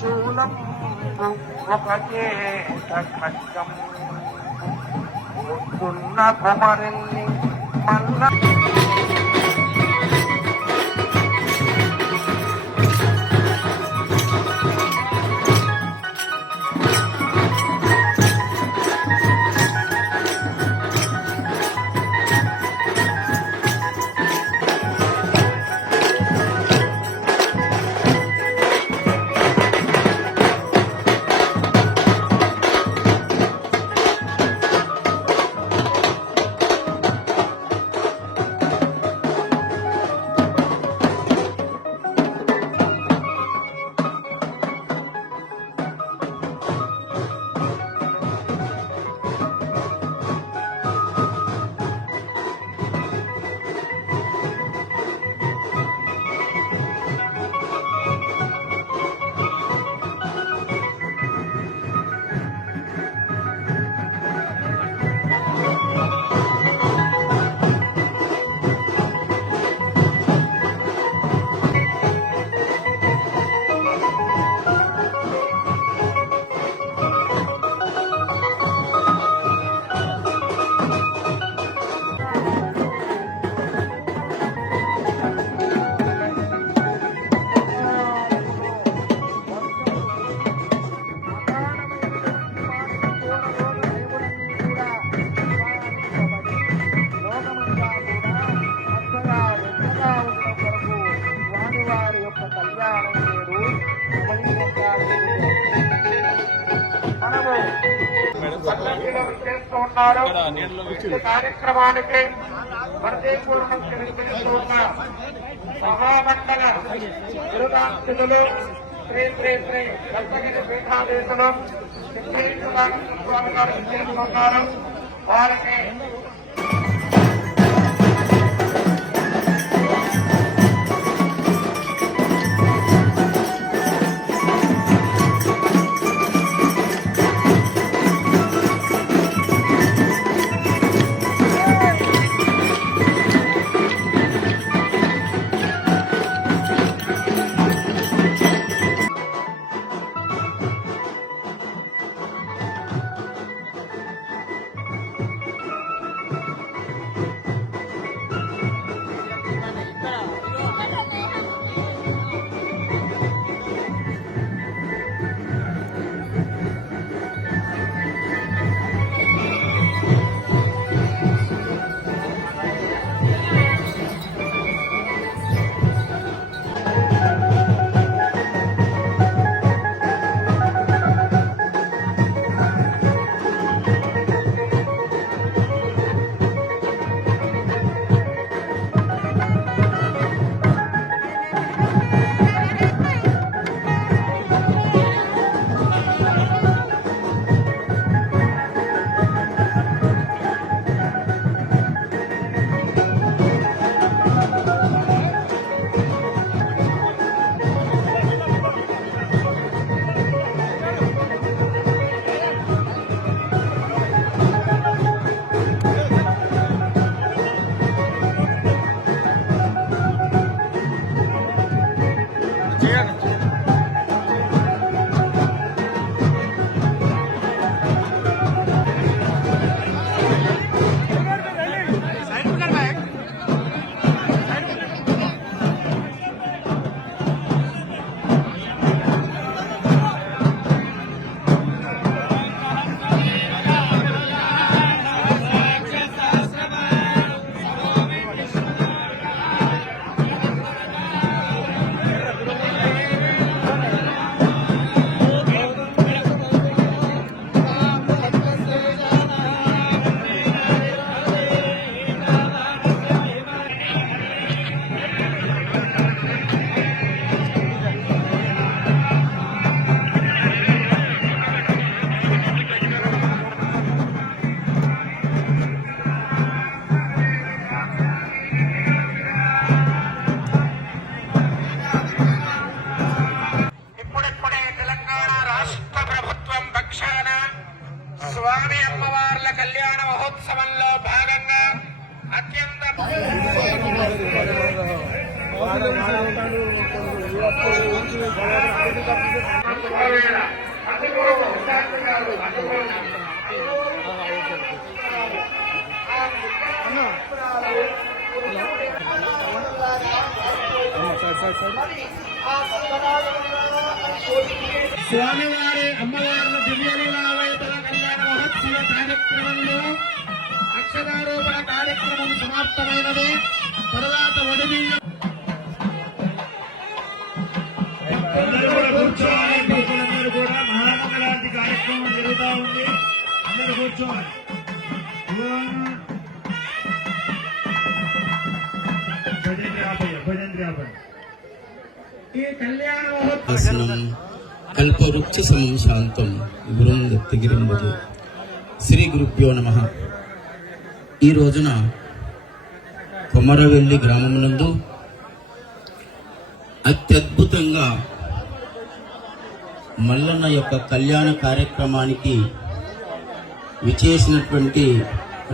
శూలం ఒకటే ఖడ్గం ఉంటున్న కుమరిల్ని మల్ల కార్యక్రమానికి మహామండల గురుదాంతులు శ్రీ శ్రీ శ్రీ దత్తగిరి పీఠాధీశులు స్వామి గారు చేస్తున్నారు. వారికి స్వామి అమ్మవార్ల కళ్యాణ మహోత్సవంలో భాగంగా అత్యంత శుభవేళ అందుకో విద్యార్థి గారు అందుకో స్వామివారి అమ్మవారిని దివ్యలీలా వైభవ కళ్యాణ మహోత్సవ కార్యక్రమంలో అక్షరారోపణ కార్యక్రమం సమాప్తమైనది. తర్వాత వడిబియ్యం కూర్చోవాలి. భక్తులందరూ కూడా మహామంగళారతి కార్యక్రమం జరుగుతూ ఉంది. అందరూ కూర్చోవాలి. భజంత్రి ఆపయ్య ఈ కళ్యాణ మహోత్సవం ఆసనం కల్పవృక్ష సమం శాంతం గురుందత్తిగిరింబదు. శ్రీ గురుభ్యో నమః. ఈ రోజున కొమరవెల్లి గ్రామమునందు అత్యద్భుతంగా మల్లన్న యొక్క కళ్యాణ కార్యక్రమానికి విచేసినటువంటి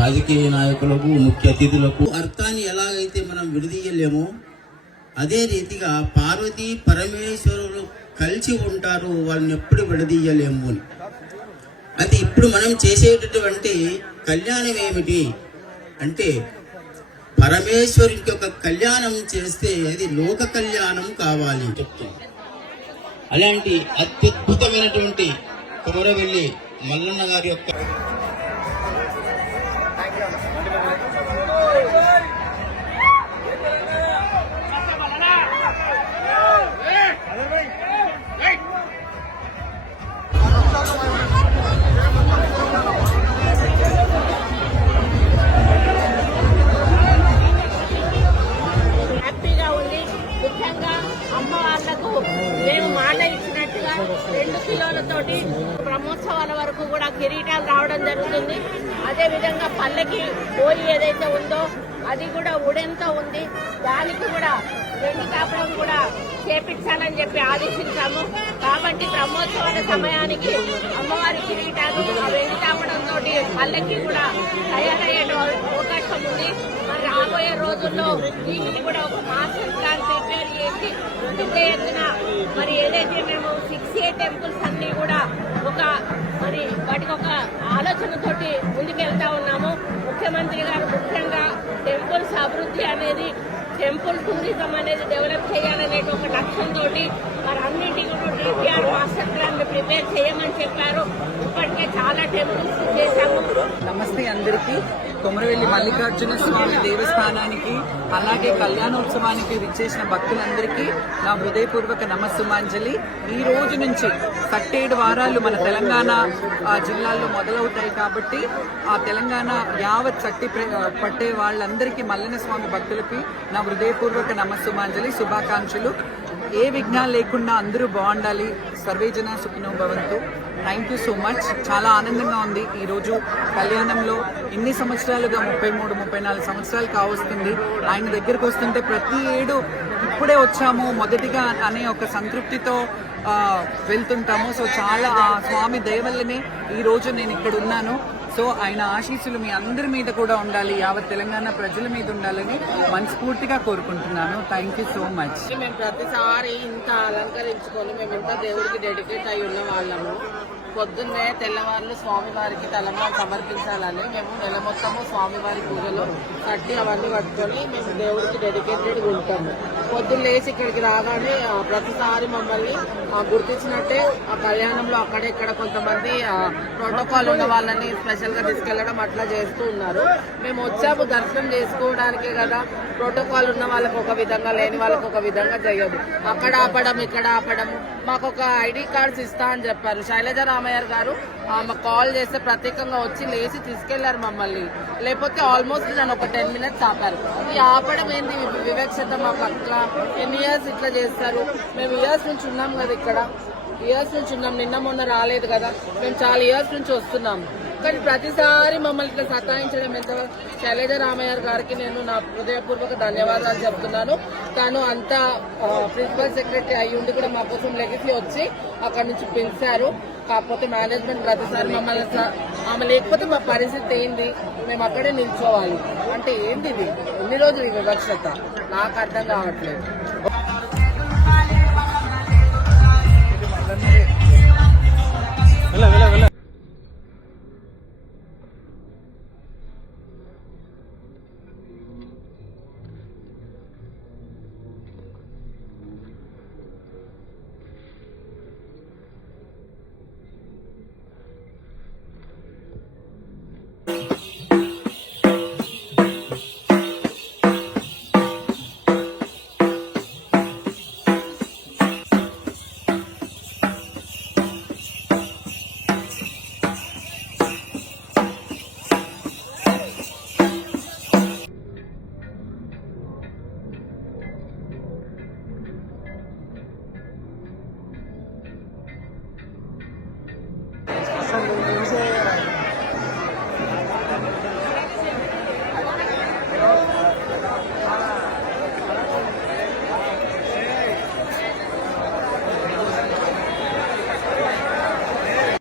రాజకీయ నాయకులకు, ముఖ్య అతిథులకు అర్థాన్ని ఎలాగైతే మనం విడదీయలేమో అదే రీతిగా పార్వతీ పరమేశ్వరులు కలిసి ఉంటారు, వాళ్ళని ఎప్పుడు విడదీయలేము అని. అది ఇప్పుడు మనం చేసేటటువంటి కళ్యాణం ఏమిటి అంటే పరమేశ్వరునికి ఒక కళ్యాణం చేస్తే అది లోక కళ్యాణం కావాలి చెప్తుంది. అలాంటి అత్యద్భుతమైనటువంటి కొమరవెల్లి మల్లన్న గారి యొక్క హ్యాపీగా ఉంది. ముఖ్యంగా అమ్మ వాళ్ళకు మేము మాట ఇచ్చినట్టుగా 2 కిలోలతోటి బ్రహ్మోత్సవాల వరకు కూడా కిరీటాలు రావడం జరుగుతుంది. అదేవిధంగా పల్లెకి పోయి ఏదైతే ఉందో అది కూడా ఉడెంతో ఉంది. దానికి కూడా 2 కాపడం కూడా చేపించాలని చెప్పి ఆదేశించాము. కాబట్టి బ్రహ్మోత్సవాల సమయానికి అమ్మవారి కిరీటాలు ఆ 2 కాపడంతో పల్లెకి కూడా తయారయ్యే అవకాశం ఉంది. మరి రాబోయే రోజుల్లో దీనికి కూడా ఒక మాస్టర్ ప్లాన్ ప్రిపేర్ చేసి పెద్ద ఎత్తున మరి ఏదైతే మేము 6A టెంపుల్స్ అన్ని కూడా మరి వాటికి ఒక ఆలోచనతోటి ముందుకెళ్తా ఉన్నాము. ముఖ్యమంత్రి గారు ముఖ్యంగా టెంపుల్స్ అభివృద్ధి అనేది, టెంపుల్ టూరిజం అనేది డెవలప్ చేయాలనే ఒక లక్ష్యంతో మరి అన్నింటికి కూడా DPR మాస్టర్ ప్లాన్ ప్రిపేర్ చేయమని చెప్పారు. ఇప్పటికే చాలా టెంపుల్స్ చేశాము. నమస్తే అందరికీ. కొమరవెల్లి మల్లికార్జున స్వామి దేవస్థానానికి అలాగే కళ్యాణోత్సవానికి విచ్చేసిన భక్తులందరికీ నా హృదయపూర్వక నమస్సుమాంజలి. ఈ రోజు నుంచి 7 వారాలు మన తెలంగాణ జిల్లాల్లో మొదలవుతాయి కాబట్టి ఆ తెలంగాణ యావత్ చట్టి పట్టే వాళ్ళందరికీ మల్లన్న స్వామి భక్తులకి నా హృదయపూర్వక నమస్సుమాంజలి, శుభాకాంక్షలు. ఏ విఘ్నాలు లేకుండా అందరూ బాగుండాలి. సర్వేజన సుఖినో భవంతు. Thank you so much. చాలా ఆనందంగా ఉంది. ఈరోజు కళ్యాణంలో ఇన్ని సంవత్సరాలుగా 33-34 సంవత్సరాలు కావస్తుంది. ఆయన దగ్గరకు వస్తుంటే ప్రతి ఏడు ఇప్పుడే వచ్చాము మొదటిగా అనే ఒక సంతృప్తితో వెళ్తుంటాము. సో చాలా ఆ స్వామి దయ వల్లనే ఈరోజు నేను ఇక్కడ ఉన్నాను. సో ఆయన ఆశీస్సులు మీ అందరి మీద కూడా ఉండాలి, యావత్ తెలంగాణ ప్రజల మీద ఉండాలని మనస్ఫూర్తిగా కోరుకుంటున్నాను. Thank you so much. మేము ప్రతిసారి ఇంత అలంకరించుకొని మేము ఇంత దేవుడికి డెడికేట్ అయి ఉన్న వాళ్ళము. పొద్దున్నే తెల్లవారులు స్వామివారికి తలమాలు సమర్పించాలని మేము నెల మొత్తము స్వామివారి పూజలో కట్టి అవన్నీ పట్టుకొని మేము దేవుడికి డెడికేటెడ్గా ఉంటాము. పొద్దున్న లేచి ఇక్కడికి రాగానే ప్రతిసారి మమ్మల్ని గుర్తించినట్టే ఆ కళ్యాణంలో అక్కడెక్కడ కొంతమంది ప్రోటోకాల్ ఉన్న వాళ్ళని స్పెషల్ గా తీసుకెళ్లడం అట్లా చేస్తూ ఉన్నారు. మేము వచ్చాము దర్శనం చేసుకోవడానికే కదా. ప్రోటోకాల్ ఉన్న వాళ్ళకి ఒక విధంగా, లేని వాళ్ళకి ఒక విధంగా చేయదు. అక్కడ ఆపడం, ఇక్కడ ఆపడం. మాకు ఒక ఐడి కార్డ్స్ ఇస్తా అని చెప్పారు. శైలజ రామయ్య గారు మాకు కాల్ చేస్తే ప్రత్యేకంగా వచ్చి లేచి తీసుకెళ్లారు మమ్మల్ని. లేకపోతే ఆల్మోస్ట్ నన్ను ఒక 10 మినిట్స్ ఆపారు. ఈ ఆపడం ఏంది వివక్షత? మాకు అట్లా ఎన్ని ఇయర్స్ ఇట్లా చేస్తారు? మేము ఇయర్స్ నుంచి ఉన్నాం కదా, ఇక్కడ ఇయర్స్ నుంచి ఉన్నాం. నిన్న మొన్న రాలేదు కదా. మేము చాలా ఇయర్స్ నుంచి వస్తున్నాము. కానీ ప్రతిసారి మమ్మల్ని ఇట్లా సతాయించడం ఎంత. శైలజ రామయ్య గారికి నేను నా హృదయపూర్వక ధన్యవాదాలు చెప్తున్నాను. తాను అంతా ప్రిన్సిపల్ సెక్రటరీ అయ్యి ఉండి కూడా మా కోసం లెగసి వచ్చి అక్కడి నుంచి పిలిచారు. కాకపోతే మేనేజ్మెంట్ ప్రతిసారి మమ్మల్ని ఆమె లేకపోతే మా పరిస్థితి ఏంది? మేము అక్కడే నిల్చోవాలి అంటే ఏంది ఇది? ఎన్ని రోజులు ఈ వివక్షత? నాకు అర్థం కావట్లేదు. వెళ్ళ